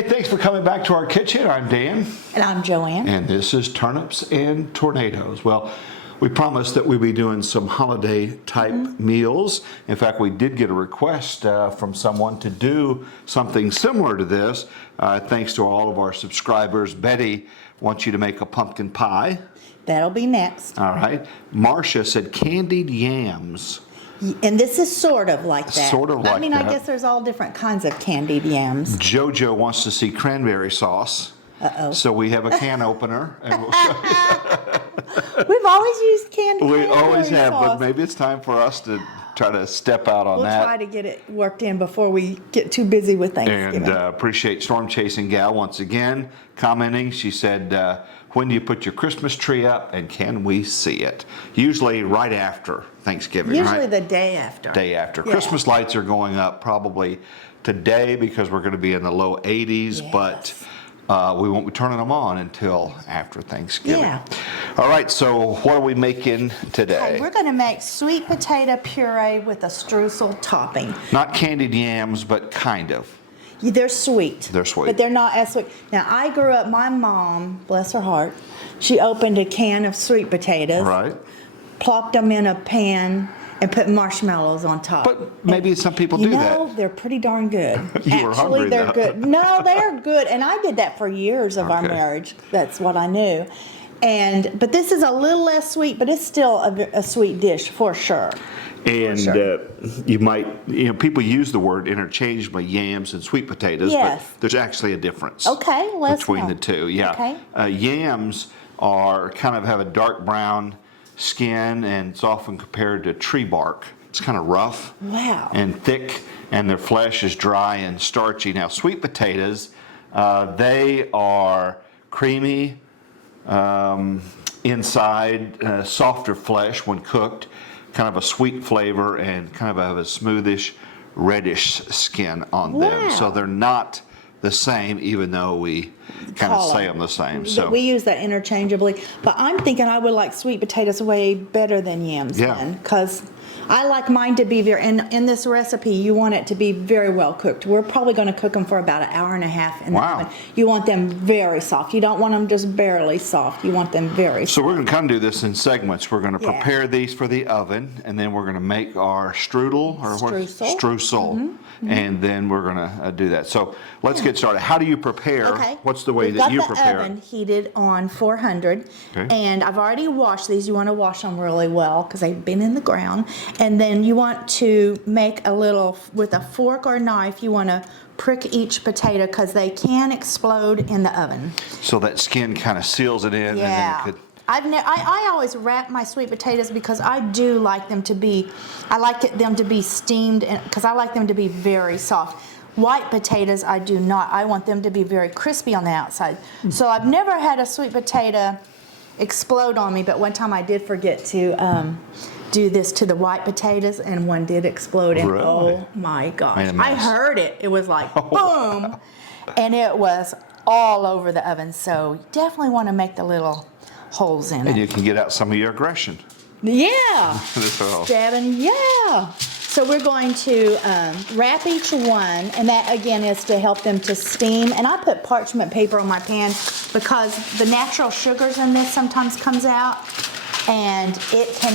Hey, thanks for coming back to our kitchen. I'm Dan. And I'm Joanne. And this is Turnips and Tornadoes. Well, we promised that we'd be doing some holiday type meals. In fact, we did get a request from someone to do something similar to this. Thanks to all of our subscribers. Betty wants you to make a pumpkin pie. That'll be next. All right. Marcia said candied yams. And this is sort of like that. Sort of like that. I mean, I guess there's all different kinds of candied yams. JoJo wants to see cranberry sauce. Uh-oh. So we have a can opener. And we'll show you. We've always used candied We cranberry always have, sauce. but maybe it's time for us to try to step out on that. We'll try to get it worked in before we get too busy with Thanksgiving. And appreciate Storm Chasing Gal once again commenting. She said, when do you put your Christmas tree up and can we see it? Usually right after Thanksgiving, Usually right? the day after. Day after. Yeah. Christmas lights are going up probably today because we're going to be in the low 80s, Yes. but we won't be turning them on until after Thanksgiving. Yeah. All right, so what are we making today? Okay, we're going to make sweet potato puree with a streusel topping. Not candied yams, but kind of. They're sweet. They're sweet. But they're not as sweet. Now, I grew up, my mom, bless her heart, she opened a can of sweet potatoes, Right. plopped them in a pan, and put marshmallows on top. But maybe some people do that. You know, they're pretty darn good. You were hungry, they're though. good. No, they're good. And I did that for years of our Okay. marriage. That's what I knew. But this is a little less sweet, but it's still a sweet dish for sure. And sure. people use the word interchangeably, yams and sweet potatoes, Yes. but there's actually a difference Okay, let's between know. the two. Yeah. Okay. Yams are kind of have a dark brown skin, and it's often compared to tree bark. It's kind of rough Wow. and thick, and their flesh is dry and starchy. Now, sweet potatoes, they are creamy inside, softer flesh when cooked, kind of a sweet flavor, and kind of have a smoothish, reddish skin on them. Wow. So they're not the same, even though we kind of Call say them. them the same. But So we use that interchangeably. But I'm thinking I would like sweet potatoes way better than yams Yeah. then, because I like mine to be very, and in this recipe, you want it to be very well cooked. We're probably going to cook them for about an hour and a half in the Wow. oven. You want them very soft. You don't want them just barely soft. You want them very soft. So we're going to kind of do this in segments. We're going to Yeah. prepare these for the oven, and then we're going to make our strudel or what? Streusel. Streusel, and then we're going to do that. So let's get started. How do you prepare? Okay. What's the way We've that you got the prepare? oven heated on 400, Okay. and I've already washed these. You want to wash them really well because they've been in the ground. And then you want to make a little, with a fork or knife, you want to prick each potato because they can explode in the oven. So that skin kind of seals it in, Yeah. and then it could. I always wrap my sweet potatoes because I do like them to be, them to be steamed because I like them to be very soft. White potatoes, I do not. I want them to be very crispy on the outside. So I've never had a sweet potato explode on me, but one time I did forget to do this to the white potatoes, and one did explode. And Really? oh my gosh, Made a I mess. heard it. It was like boom, and it was all over the oven. So you definitely want to make the little holes in And it. you can get out some of your aggression. Yeah. So- Stabbing, yeah. So we're going to wrap each one, and that again is to help them to steam. And I put parchment paper on my pan because the natural sugars in this sometimes comes out, and it can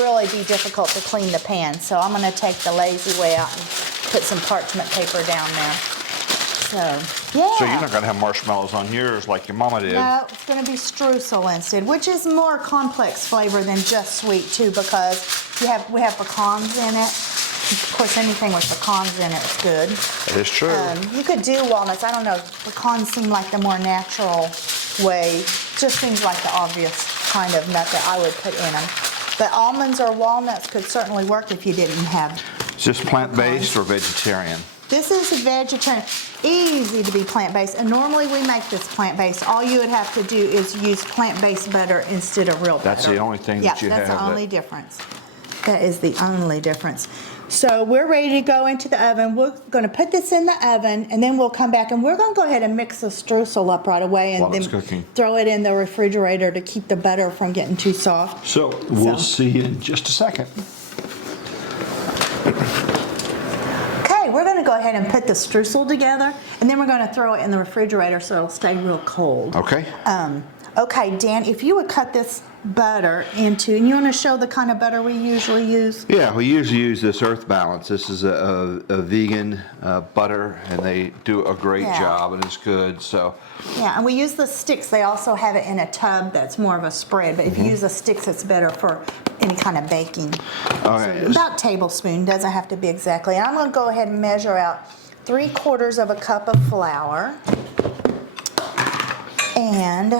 really be difficult to clean the pan. So I'm going to take the lazy way out and put some parchment paper down there. So yeah. So you're not going to have marshmallows on yours like your mama did. No, it's going to be streusel instead, which is more complex flavor than just sweet too, because we have pecans in it. Of course, anything with pecans in it is good. That is true. You could do walnuts. I don't know. Pecans seem like the more natural way. Just seems like the obvious kind of nut that I would put in them. But almonds or walnuts could certainly work if you didn't have. Is this plant-based or vegetarian? This is vegetarian. Easy to be plant-based, and normally we make this plant-based. All you would have to do is use plant-based butter instead of real butter. That's the only thing Yeah, that you that's have the that- only difference. That is the only difference. So we're ready to go into the oven. We're going to put this in the oven, and then we'll come back, and we're going to go ahead and mix the streusel up right away, and While then it's cooking. throw it in the refrigerator to keep the butter from getting too soft. So we'll see you in just a second. Okay, we're going to go ahead and put the streusel together, and then we're going to throw it in the refrigerator so it'll stay real cold. Okay. Okay, Dan, if you would cut this butter into, and you want to show the kind of butter we usually use? Yeah, we usually use this Earth Balance. This is a vegan butter, and they do a great job, and it's good. So. Yeah, and we use the sticks. They also have it in a tub that's more of a spread, but if you use the sticks, it's better for any kind of baking. Okay. So about a tablespoon, doesn't have to be exactly. And I'm going to go ahead and measure out 3/4 of a cup of flour. And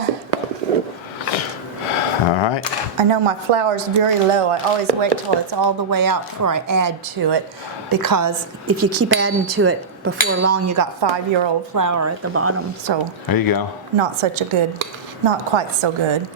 all right. I know my flour is very low. I always wait till it's all the way out before I add to it, because if you keep adding to it before long, you got 5-year-old flour at the bottom. So There you go. not quite so good.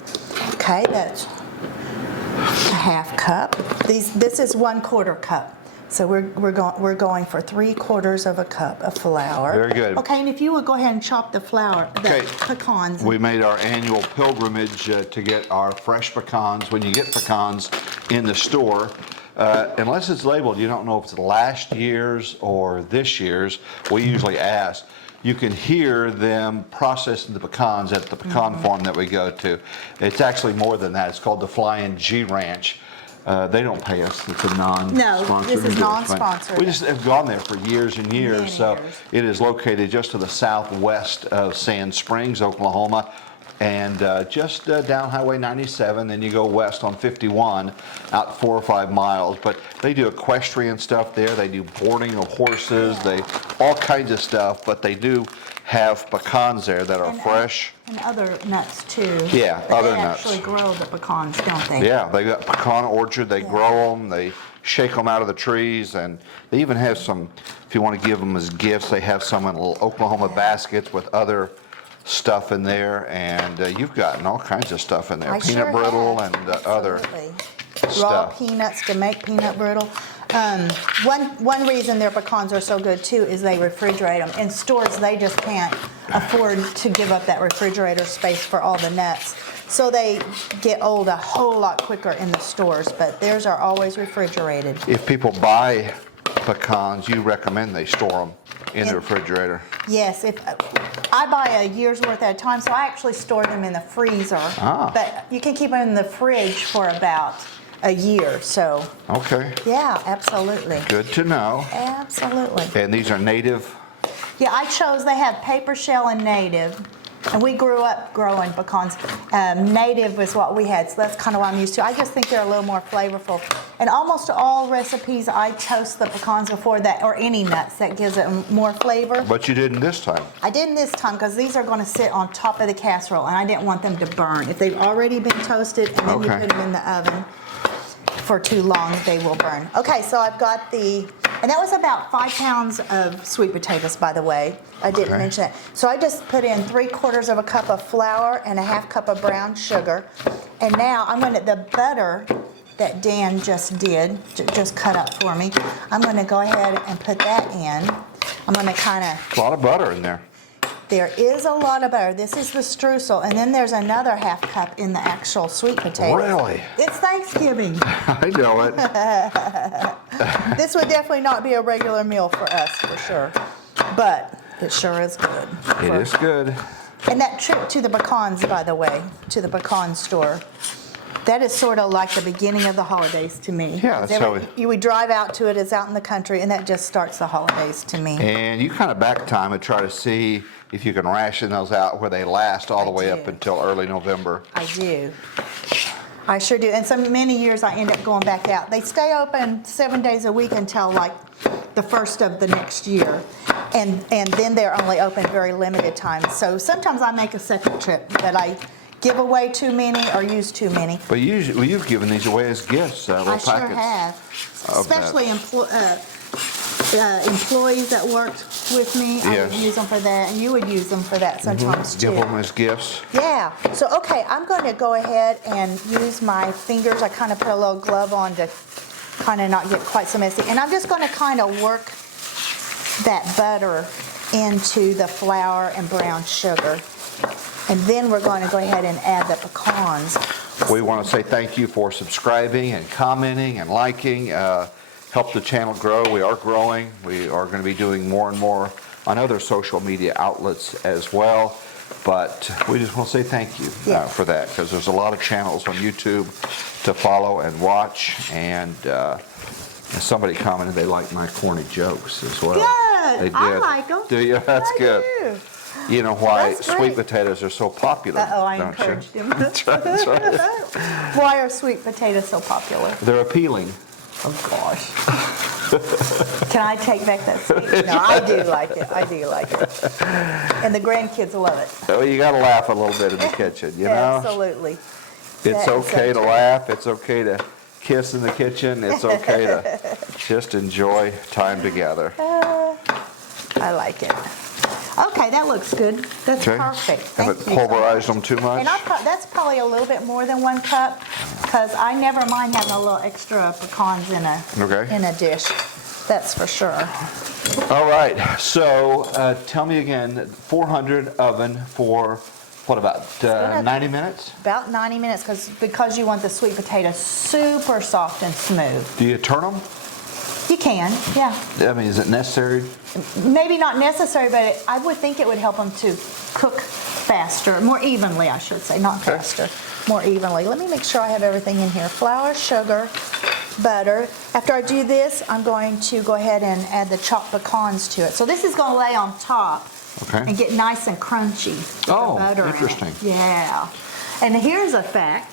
Okay, that's a half cup. This is 1/4 cup. So we're going for 3/4 of a cup of flour. Very good. Okay, and if you would go ahead and chop the flour, the Okay. pecans. We made our annual pilgrimage to get our fresh pecans. When you get pecans in the store, unless it's labeled, you don't know if it's last year's or this year's. We usually ask. You can hear them processing the pecans at the pecan farm that we go to. It's actually more than that. It's called the Flying G Ranch. They don't pay us. It's a non-sponsored. No, this is non-sponsored. We just have gone there for years and years. Many So years. it is located just to the southwest of Sand Springs, Oklahoma, and just down Highway 97. Then you go west on 51, out 4 or 5 miles. But they do equestrian stuff there. They do boarding of horses. They all kinds of stuff. But they do have pecans there that are fresh. And other nuts too. Yeah, But other they nuts. actually grow the pecans, don't they? Yeah, they got pecan orchard. They grow them. They shake them out of the trees, and they even have some. If you want to give them as gifts, they have some in little Oklahoma baskets with other stuff in there, and you've gotten all kinds of stuff in there. I Peanut sure brittle have. and other Absolutely. Raw stuff. peanuts to make peanut brittle. One reason their pecans are so good too is they refrigerate them. In stores, they just can't afford to give up that refrigerator space for all the nuts. So they get old a whole lot quicker in the stores, but theirs are always refrigerated. If people buy pecans, you recommend they store them in the refrigerator. Yes, if I buy a year's worth at a time, so I actually store them in the freezer. But you can keep them in the fridge for about a year. So Okay. yeah, absolutely. Good to know. Absolutely. And these are native. Yeah, I chose, they have paper shell and native. And we grew up growing pecans. Native was what we had, so that's kind of what I'm used to. I just think they're a little more flavorful. And almost all recipes, I toast the pecans before that, or any nuts, that gives it more flavor. But you didn't this time. I didn't this time because these are going to sit on top of the casserole, and I didn't want them to burn. If they've already been toasted and then you Okay. put them in the oven for too long, they will burn. Okay, so I've got and that was about 5 pounds of sweet potatoes, by the way. I didn't Okay. mention that. So I just put in 3/4 of a cup of flour and a half cup of brown sugar. And now I'm going to, the butter that Dan just did, just cut up for me, I'm going to go ahead and put that in. I'm going to kind of, A lot of butter in there. there is a lot of butter. This is the streusel, and then there's another half cup in the actual sweet potatoes. Really? It's Thanksgiving. I know it. This would definitely not be a regular meal for us, for sure. But it sure is good. It is good. And that trip to the pecans, by the way, to the pecan store, that is sort of like the beginning of the holidays to me. Yeah, that's how you would drive out to it, it's out in the country, and that just starts the holidays to me. And you kind of back time and try to see if you can ration those out where they last all the way up do. until early November. I do. I sure do. And so many years I end up going back out. They stay open 7 days a week until like the first of the next year. And then they're only open very limited times. So sometimes I make a second trip that I give away too many or use too many. But usually, well, you've given these away as gifts, little I sure packets. have. of that. Especially employees that worked with me. I would Yes. use them for that. And you would use them for that sometimes too. Give them as gifts. Yeah. So, okay, I'm going to go ahead and use my fingers. I kind of put a little glove on to kind of not get quite so messy. And I'm just going to kind of work that butter into the flour and brown sugar. And then we're going to go ahead and add the pecans. We want to say thank you for subscribing and commenting and liking. help the channel grow. We are growing. We are going to be doing more and more on other social media outlets as well. But we just want to say thank you for that, because there's a lot of channels on YouTube to follow and watch. And somebody commented they like my corny jokes as well. Good. They did. I like them. Do you? That's I good. do. You know why That's sweet great. potatoes are so popular, I don't you? encouraged him. That's right. Why are sweet potatoes so popular? They're appealing. Oh gosh. Can I take back that statement? No, I do like it. I do like it. And the grandkids love it. Oh, you got to laugh a little bit in the kitchen, you know? Absolutely. It's That is okay so to true. laugh. It's okay to kiss in the kitchen. It's okay to just enjoy time together. I like it. Okay, that looks good. That's Okay. perfect. Haven't Thank you so pulverized much. them too much. And that's probably a little bit more than 1 cup, because I never mind having a little extra pecans in a dish. That's for sure. All right. So tell me again, 400 oven for what, about 90 minutes? About 90 minutes, because you want the sweet potatoes super soft and smooth. Do you turn them? You can, yeah. I mean, is it necessary? Maybe not necessary, but I would think it would help them to cook faster, more evenly, I should say, not faster, more evenly. Let me make sure I have everything in here. Flour, sugar, butter. After I do this, I'm going to go ahead and add the chopped pecans to it. So this is going to lay on top and get nice and crunchy with the butter in it. Interesting. Yeah. And here's a fact.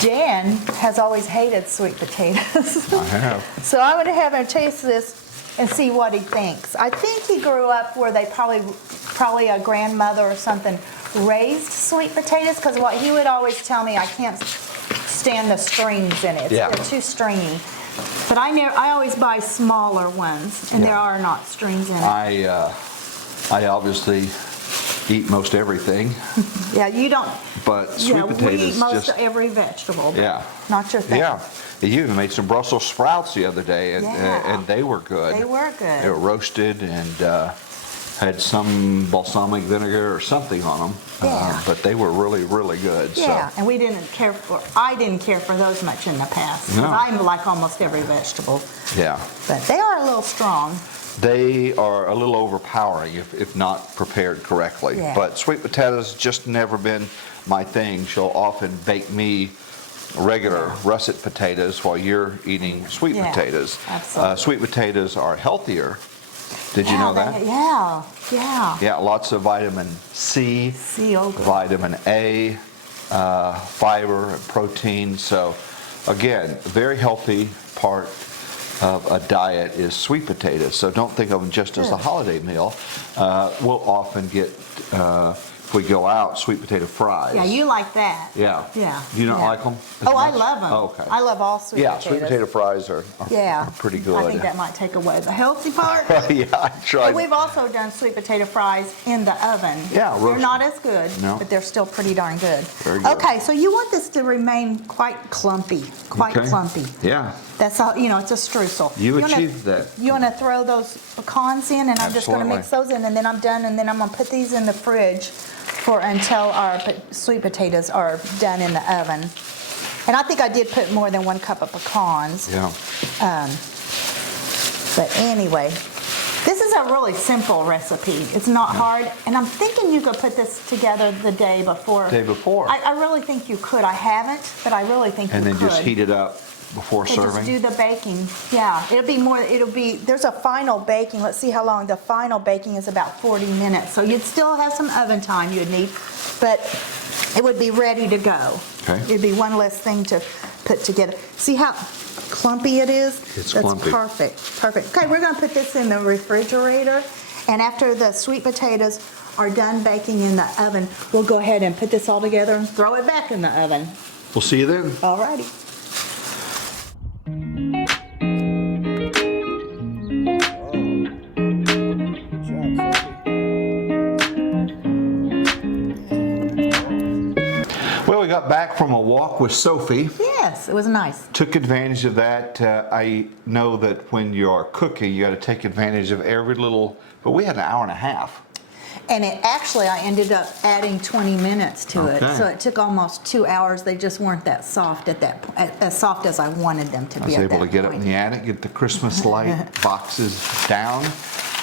Jan has always hated sweet potatoes. I have. So I'm going to have him taste this and see what he thinks. I think he grew up where they probably a grandmother or something raised sweet potatoes, because what he would always tell me, I can't stand the strings in it. Yeah. They're too stringy. But I always buy smaller ones, and there are not strings in it. I obviously eat most everything, Yeah, you don't. but sweet We potatoes eat most just of every vegetable. But yeah. Not your thing. Yeah. You even made some Brussels sprouts the other day, and Yeah. and they were good. They were good. They were roasted and had some balsamic vinegar or something on them. Yeah. But they were really, really good. Yeah, So. and I didn't care for those much in the past. 'Cause No. I like almost every vegetable. Yeah. But they are a little strong. They are a little overpowering if not prepared correctly. Yeah. But sweet potatoes just never been my thing. She'll often bake me regular russet potatoes while you're eating sweet Yeah, potatoes. absolutely. Sweet potatoes are healthier. Did you know that? Yeah. Yeah, lots of vitamin C, See, good. vitamin A, fiber, and protein. So again, a very healthy part of a diet is sweet potatoes. So don't think of them just as a Good. holiday meal. We'll often get, if we go out, sweet potato fries. Yeah, you like that. Yeah. Yeah. Do you not yeah. like them? Oh, I love them. Oh, okay. I love all sweet Yeah, potatoes. sweet potato fries are Yeah. pretty good. I think that might take away the healthy part. Yeah, I tried. But we've also done sweet potato fries in the oven. Yeah, They're roasted. not as good, No. but they're still pretty darn good. Very good. Okay, so you want this to remain quite clumpy, quite Okay. clumpy. Yeah. That's all, it's a streusel. You wanna- achieved that. You want to throw those pecans in, and I'm just going to Absolutely. mix those in, and then I'm done, and then I'm going to put these in the fridge until our sweet potatoes are done in the oven. And I think I did put more than 1 cup of pecans. Yeah. But anyway, this is a really simple recipe. It's not hard, and I'm thinking you could put this together the day before. Day before. I really think you could. I haven't, but I really think And you then could. just heat it up before And serving. just do the baking. Yeah, there's a final baking. Let's see how long. The final baking is about 40 minutes. So you'd still have some oven time you'd need, but it would be ready to go. Okay. It'd be one less thing to put together. See how clumpy it is? It's That's clumpy. perfect, perfect. Okay, we're gonna put this in the refrigerator, and after the sweet potatoes are done baking in the oven, we'll go ahead and put this all together and throw it back in the oven. We'll see you then. Alrighty. Well, we got back from a walk with Sophie. Yes, it was nice. Took advantage of that. I know that when you're cooking, you got to take advantage of every little. But we had an hour and a half. And it actually, I ended up adding 20 minutes to it. Okay. So it took almost 2 hours. They just weren't that soft at that as soft as I wanted them to I be was at able that to get up point. in the attic, get the Christmas light boxes down.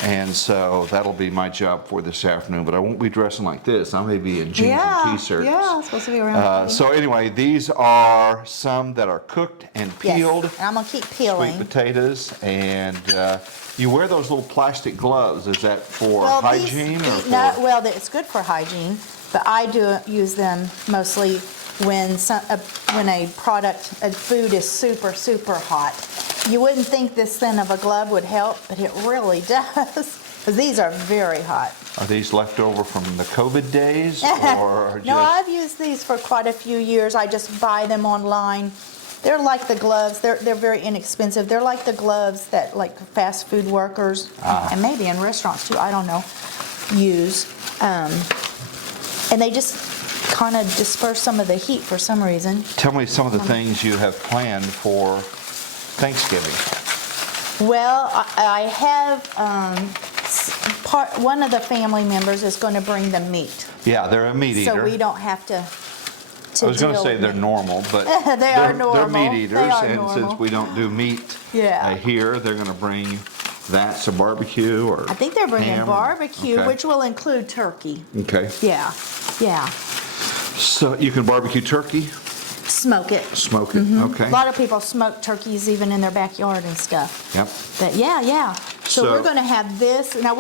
And so that'll be my job for this afternoon, but I won't be dressing like this. I may be in jeans and t-shirts. Yeah, it's supposed to be around. So anyway, these are some that are cooked and peeled. Yes, and I'm gonna keep peeling. Sweet potatoes, and you wear those little plastic gloves. Is that for hygiene or for? No, well, it's good for hygiene, but I do use them mostly when a food is super, super hot. You wouldn't think this thin of a glove would help, but it really does, because these are very hot. Are these left over from the COVID days, or just? No, I've used these for quite a few years. I just buy them online. They're like the gloves. They're very inexpensive. They're like the gloves that like fast food workers and maybe in restaurants too, I don't know, use. And they just kind of disperse some of the heat for some reason. Tell me some of the things you have planned for Thanksgiving. Well, I have one of the family members is going to bring the meat. Yeah, they're a meat eater. So we don't have to I was going to say they're normal, but they're normal. meat eaters, They are and normal. since we don't do meat Yeah. here, they're going to bring that, some barbecue or I think they're bringing ham or- barbecue, okay. which will include turkey. Okay. Yeah, yeah. So you can barbecue turkey, Smoke it. smoke it, okay. A lot of people smoke turkeys even in their backyard and stuff. Yep. But yeah. So So- we're going to have this. Now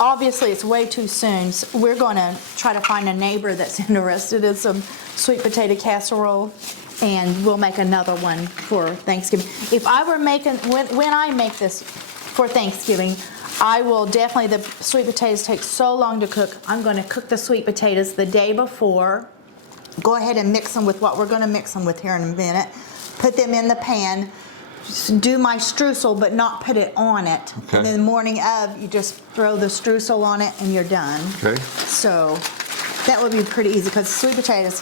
obviously it's way too soon. So we're going to try to find a neighbor that's interested in some sweet potato casserole, and we'll make another one for Thanksgiving. If I were making, when I make this for Thanksgiving, I will definitely, the sweet potatoes take so long to cook. I'm going to cook the sweet potatoes the day before. Go ahead and mix them with what we're going to mix them with here in a minute. Put them in the pan. Do my streusel, but not put it on it. Okay. And then the morning of, you just throw the streusel on it and you're done. Okay. So that would be pretty easy because sweet potatoes,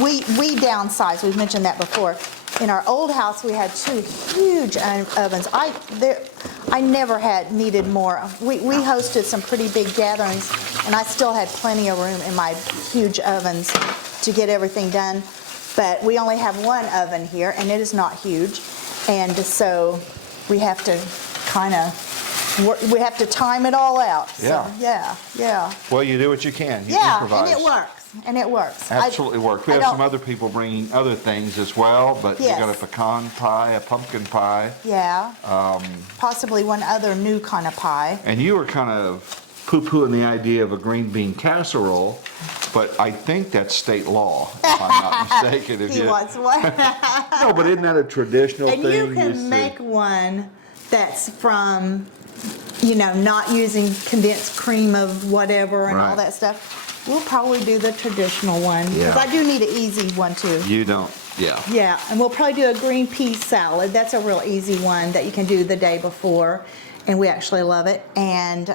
we downsized. We've mentioned that before. In our old house, we had 2 huge ovens. I never needed more. We hosted some pretty big gatherings, and I still had plenty of room in my huge ovens to get everything done. But we only have one oven here, and it is not huge. And so we have to we have to time it all out. So, yeah. Well, you do what you can. You Yeah, improvise. and it works. Absolutely works. We I have don't- some other people bringing other things as well, but you Yes. got a pecan pie, a pumpkin pie, Yeah. Possibly one other new kind of pie. and you were kind of poo-pooing the idea of a green bean casserole, but I think that's state law, if I'm not mistaken. If He you- wants one. No, but isn't that a traditional And thing? you Just can to- make one that's from, not using condensed cream of whatever and all Right. that stuff. We'll probably do the traditional one. Because Yeah. I do need an easy one too. You don't, yeah. Yeah, and we'll probably do a green pea salad. That's a real easy one that you can do the day before. And we actually love it. And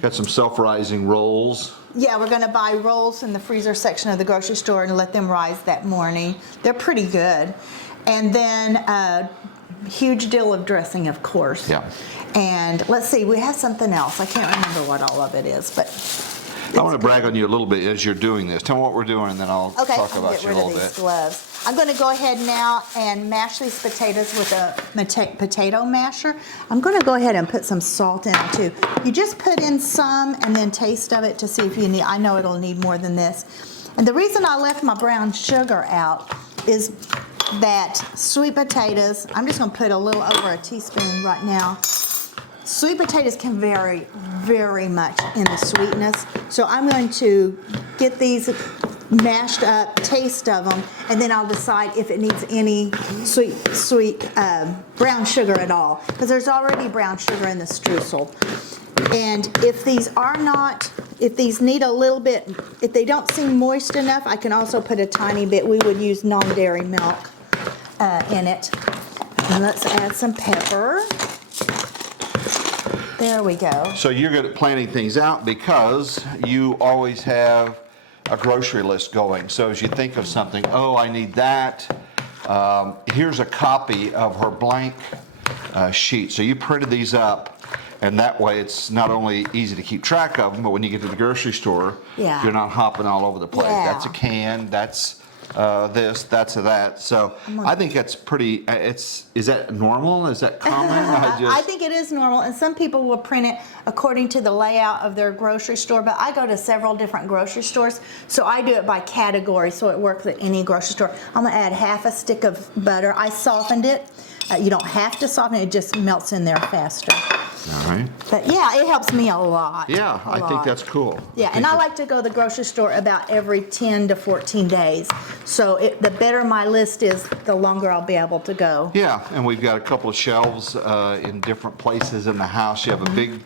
Got some self-rising rolls. yeah, we're gonna buy rolls in the freezer section of the grocery store and let them rise that morning. They're pretty good. And then a huge deal of dressing, of course. Yeah. And let's see, we have something else. I can't remember what all of it is, but I want to brag on you a little bit as you're doing this. Tell me what we're doing, and then I'll okay, talk I'll about get you a rid of little these bit. gloves. I'm gonna go ahead now and mash these potatoes with a potato masher. I'm gonna go ahead and put some salt in it too. You just put in some and then taste of it to see if you need, I know it'll need more than this. And the reason I left my brown sugar out is that sweet potatoes, I'm just gonna put a little over a teaspoon right now. Sweet potatoes can vary very much in the sweetness. So I'm going to get these mashed up, taste of them, and then I'll decide if it needs any sweet brown sugar at all. Because there's already brown sugar in the streusel. And if these need a little bit, if they don't seem moist enough, I can also put a tiny bit. We would use non-dairy milk in it. And let's add some pepper. There we go. So you're good at planning things out because you always have a grocery list going. So as you think of something, oh, I need that. Here's a copy of her blank sheet. So you printed these up, And that way it's not only easy to keep track of them, but when you get to the grocery store, Yeah. you're not hopping all over the place. Yeah. That's a can, that's this, that's a that. So I think that's pretty, is that normal? Is that common? I think it is normal, and some people will print it according to the layout of their grocery store, but I go to several different grocery stores, so I do it by category, so it works at any grocery store. I'm gonna add half a stick of butter. I softened it. You don't have to soften it, it just melts in there faster. All right. But yeah, it helps me a lot. Yeah, I think that's cool. Yeah, and I like to go to the grocery store about every 10 to 14 days. So the better my list is, the longer I'll be able to go. Yeah, and we've got a couple of shelves in different places in the house. You have a big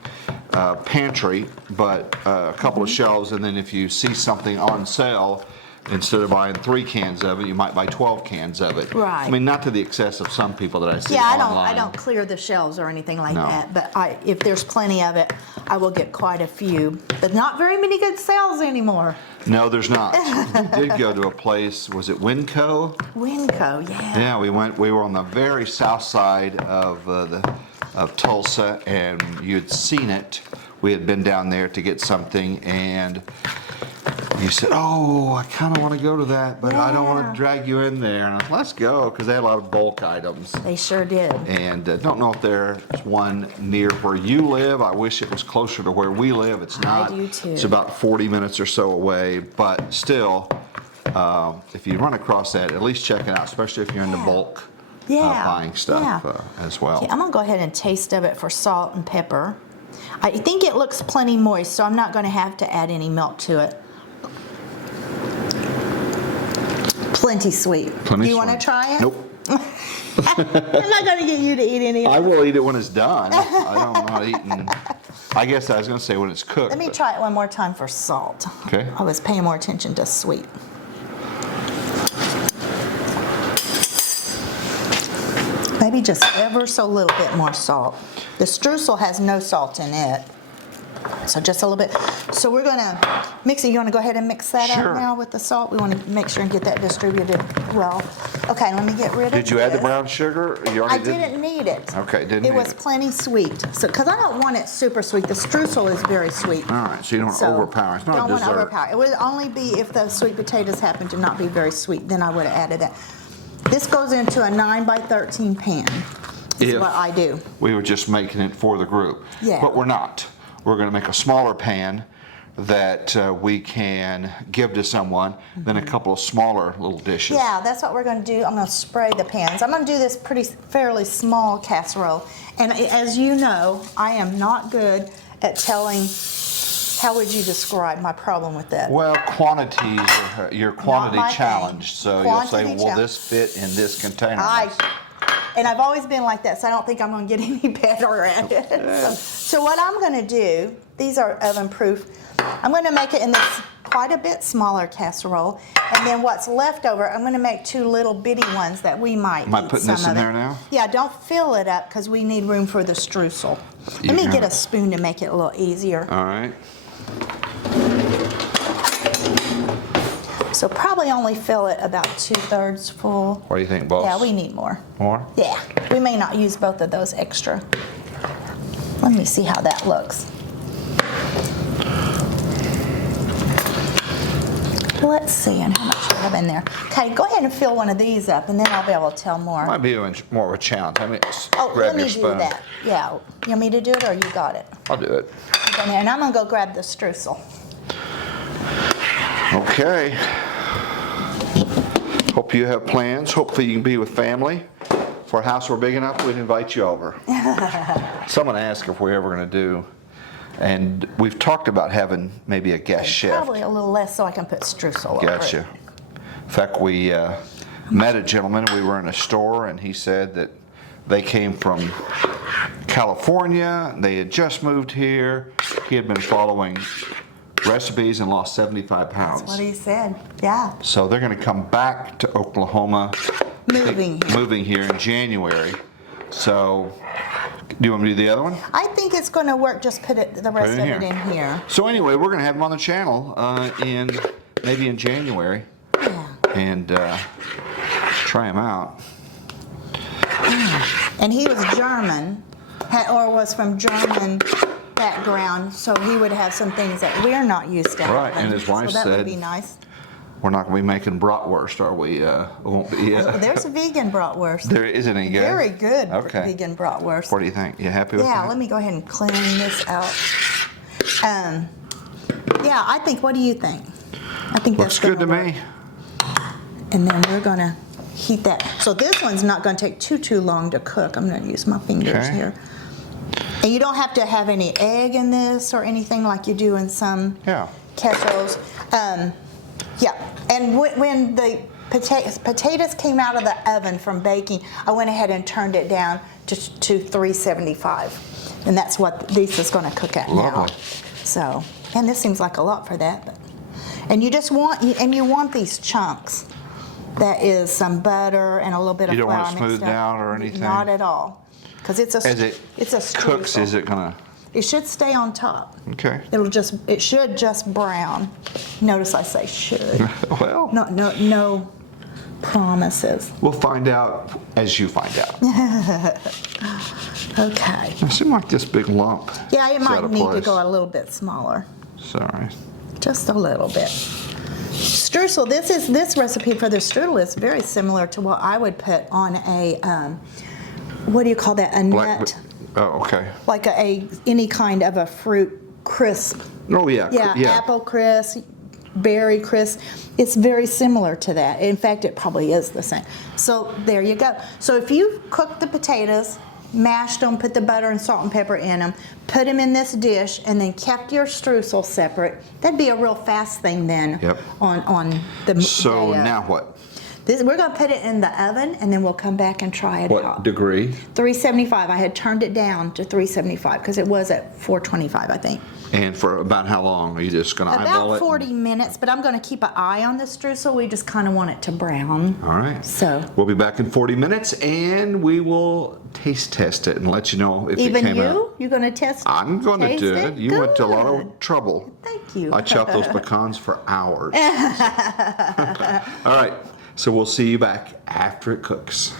pantry, but a couple of shelves, and then if you see something on sale, instead of buying 3 cans of it, you might buy 12 cans of it. Right. I mean, not to the excess of some people that I see Yeah, online. I don't clear the shelves or anything like No. that, but if there's plenty of it, I will get quite a few. But not very many good sales anymore. No, there's not. We did go to a place, was it Winco? Winco, yeah. Yeah, we were on the very south side of Tulsa, and you'd seen it. We had been down there to get something, and you said, "Oh, I kind of want to go to that, but I don't want Yeah. to drag you in there." And I said, "Let's go," because they had a lot of bulk items. They sure did. And don't know if there's one near where you live. I wish it was closer to where we live. It's not. do too. It's about 40 minutes or so away, but still, if you run across that, at least check it out, especially if you're into bulk buying stuff as well. Okay, I'm gonna go ahead and taste of it for salt and pepper. I think it looks plenty moist, so I'm not gonna have to add any milk to it. Plenty sweet. Plenty Do you want to sweet. try it? Nope. I'm not going to get you to eat any of I it. will eat it when it's done. I'm not eating. I guess I was going to say when it's cooked. Let me but- try it one more time for salt. Okay. I was paying more attention to sweet. Maybe just ever so little bit more salt. The streusel has no salt in it. So just a little bit. So we're gonna mix it. You wanna go ahead and mix that Sure. up now with the salt? We wanna make sure and get that distributed well. Okay, let me get rid of Did you add the this. brown sugar? You I already did? didn't need it. Okay, didn't It need was it. plenty sweet. So, because I don't want it super sweet. The streusel is very sweet. All right, so you don't So, overpower. It's not don't a want to dessert. overpower. It would only be if the sweet potatoes happen to not be very sweet, then I would have added that. This goes into a 9 by 13 pan. Is If what I do. We were just making it for the group. Yeah. But we're not. We're going to make a smaller pan that we can give to someone, then a couple of smaller little dishes. Yeah, that's what we're going to do. I'm going to spray the pans. I'm going to do this fairly small casserole. And as you know, I am not good at telling. How would you describe my problem with that? Well, quantities are your quantity my challenge. thing. So Quantity you'll say, will this fit in this container? And I've always been like that, so I don't think I'm going to get any better at it. So what I'm going to do, these are oven proof. I'm going to make it in this quite a bit smaller casserole, and then what's left over, I'm going to make 2 little bitty ones that we might Am I eat putting some this in of it. there now? Yeah, don't fill it up because we need room for the streusel. Let me get a spoon to make it a little easier. All right. So probably only fill it about 2/3 full. What do you think, boss? Yeah, we need more. More? Yeah, we may not use both of those extra. Let me see how that looks. Let's see, and how much I have in there. Okay, go ahead and fill one of these up, and then I'll be able to tell more. Might be more of a challenge. Let me Oh, grab let me your do spoon. that. Yeah, you want me to do it, or you got it? I'll do it. Okay, and I'm gonna go grab the streusel. Okay. Hope you have plans. Hopefully you can be with family. If our house were big enough, we'd invite you over. Someone asked if we're ever going to do, and we've talked about having maybe a guest chef. Probably a little less so I can put streusel over it. Gotcha. In fact, we met a gentleman. We were in a store, and he said that they came from California. They had just moved here. He had been following recipes and lost 75 pounds. That's what he said. Yeah. So they're going to come back to Oklahoma, moving here in January. So, do you want me to do the other one? I think it's going to work. Just put the rest of it in here. So anyway, we're going to have him on the channel maybe in January, Yeah. and try him out. And he was German, or was from German background, so he would have some things that we're not used to. Right, and his wife so that would said- be nice. We're not going to be making bratwurst, are we? Won't be. There's a vegan bratwurst. There isn't any good. Very good Okay. vegan bratwurst. What do you think? You happy with Yeah, that? let me go ahead and clean this out. Yeah, I think. What do you think? I think Looks that's good to gonna me. work. And then we're gonna heat that. So this one's not gonna take too long to cook. I'm gonna use my fingers Okay. here. And you don't have to have any egg in this or anything like you do in some casseroles. Yeah, and when the potatoes came out of the oven from baking, I went ahead and turned it down to 375, and that's what this is going to cook at now. Lovely. So, and this seems like a lot for that, but, and you just want you want these chunks. That is some butter and a little bit of You don't flour want it mixed smoothed up. out or anything? Not at all, because it's a As it cooks, streusel. is it going It should stay on top. to? Okay. It should just brown. Notice I say should. Well, No promises. we'll find out as you find out. Okay. It seemed like this big lump. Yeah, it is out might of need to place. go a little bit smaller. Sorry. Just a little bit. Streusel, this recipe for the strudel is very similar to what I would put on a, what do you call that? A nut. Oh, okay. Like any kind of a fruit crisp. Oh, yeah. Yeah, apple crisp, berry crisp. It's very similar to that. In fact, it probably is the same. So there you go. So if you cook the potatoes, mashed them, put the butter and salt and pepper in them, put them in this dish, and then kept your streusel separate, that'd be a real fast thing then. Yep. On the So day of. now what? We're going to put it in the oven, and then we'll come back and try it What out. degree? 375. I had turned it down to 375 because it was at 425, I think. And for about how long? Are you just going to eyeball About it? 40 minutes, but I'm going to keep an eye on the streusel. We just kind of want it to brown. All right. So. We'll be back in 40 minutes, and we will taste test it and let you know if Even it came out. you? You're going to test it? I'm going to taste do it. You went to a lot Good. of trouble. Thank you. I chopped those pecans for hours. All right. So we'll see you back after it cooks.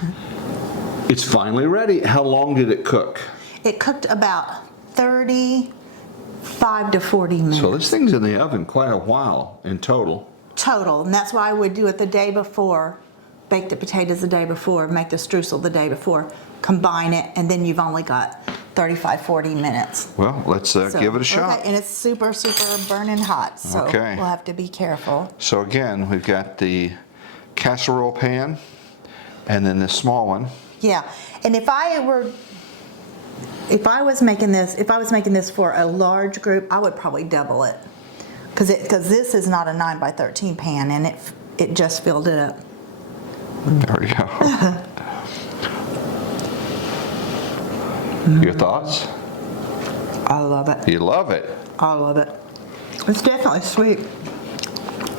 It's finally ready. How long did it cook? It cooked about 35 to 40 minutes. So this thing's in the oven quite a while in total. Total, and that's why I would do it the day before, bake the potatoes the day before, make the streusel the day before, combine it, and then you've only got 35, 40 minutes. Well, let's So, give it a shot. Okay, and it's super, super burning hot, so Okay. we'll have to be careful. So again, we've got the casserole pan and then this small one. Yeah, and if I was making this for a large group, I would probably double it, because this is not a 9 by 13 pan, and it just filled it up. There we go. Your thoughts? I love it. You love it. I love it. It's definitely sweet.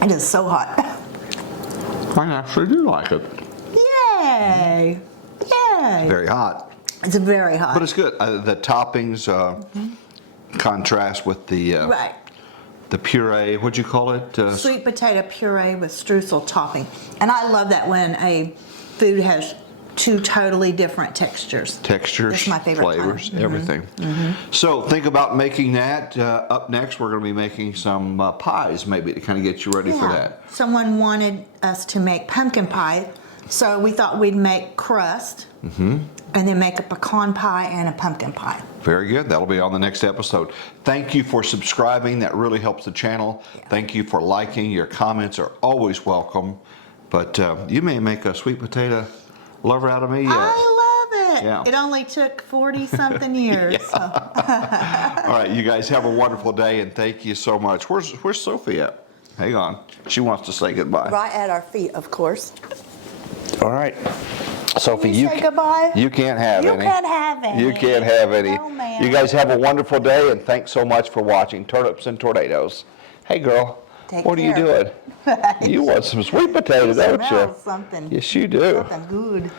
It is so hot. I actually do like it. Yay! Yay! Very hot, It's very hot. but it's good. The toppings contrast with the Right. the puree. What'd you call it? Sweet potato puree with streusel topping. And I love that when a food has two totally different textures. Textures, That's my favorite flavors, kind. everything. So think about making that. Up next, we're going to be making some pies, maybe, to kind of get you ready for that. Someone wanted us to make pumpkin pie, so we thought we'd make crust and then make a pecan pie and a pumpkin pie. Very good. That'll be on the next episode. Thank you for subscribing. That really helps the channel. Yeah. Thank you for liking. Your comments are always welcome. But you may make a sweet potato lover out of me yet. I love it. Yeah. It only took 40-something years. So. All right, you guys have a wonderful day, and thank you so much. Where's Sophie at? Hang on. She wants to say goodbye. Right at our feet, of course. All right. Sophie, you say goodbye? You can't have You any. can't have any. You can't have any. Oh, man. You guys have a wonderful day, and thanks so much for watching Turnips and Tornadoes. Hey, girl. Take what care. are you doing? You want some sweet potatoes, don't you? Smells something. Yes, you do. Something good.